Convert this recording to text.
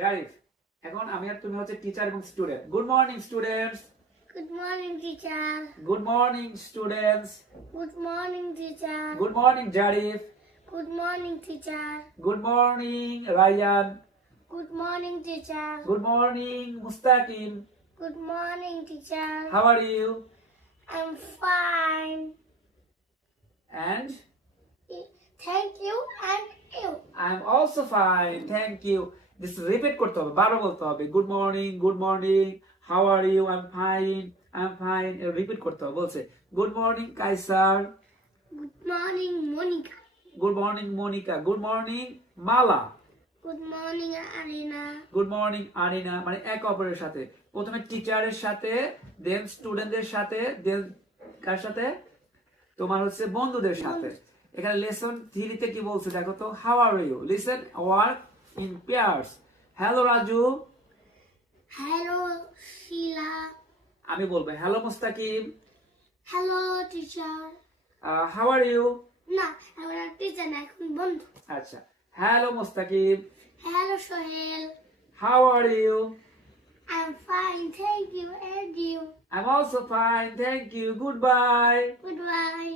জারিফ, এখন আমি আর তুমি হচ্ছে টিচার এবং student. Good morning students. Good morning, teacher. Good morning students. Good morning, teacher. Good morning Zarif. Good morning, teacher. Good morning Rayan. Good morning, teacher. Good morning Mustakim. Good morning, teacher. How are you? I'm fine. And Thank you and you. I am also fine. Thank you. This repeat করতে হবে, বারবার বলতে হবে। Good morning, good morning, how are you? I am fine, I am fine. Repeat করতে হবে। বলছে good morning Kaiser. Good morning, Monica. Good morning Monica. Good morning Mala. Good morning, Arina. Good morning Arina. মানে এক অপরের সাথে, প্রথমে টিচারের সাথে, দেন স্টুডেন্টদের সাথে, দেন কার সাথে? তোমার হচ্ছে বন্ধুদের সাথে। এখানে লেসন 3 তে কি বলছে দেখো তো। How are you? Listen, work in pairs. Hello Raju. Hello, Sheila. আমি বলবো hello Mustakim. Hello, teacher. How are you? না, আমরা টিচার না, এখন বন্ধু। আচ্ছা, hello Mustakim. Hello, Sohail. How are you? I'm fine, thank you, and you. I am also fine, thank you, good bye. Goodbye.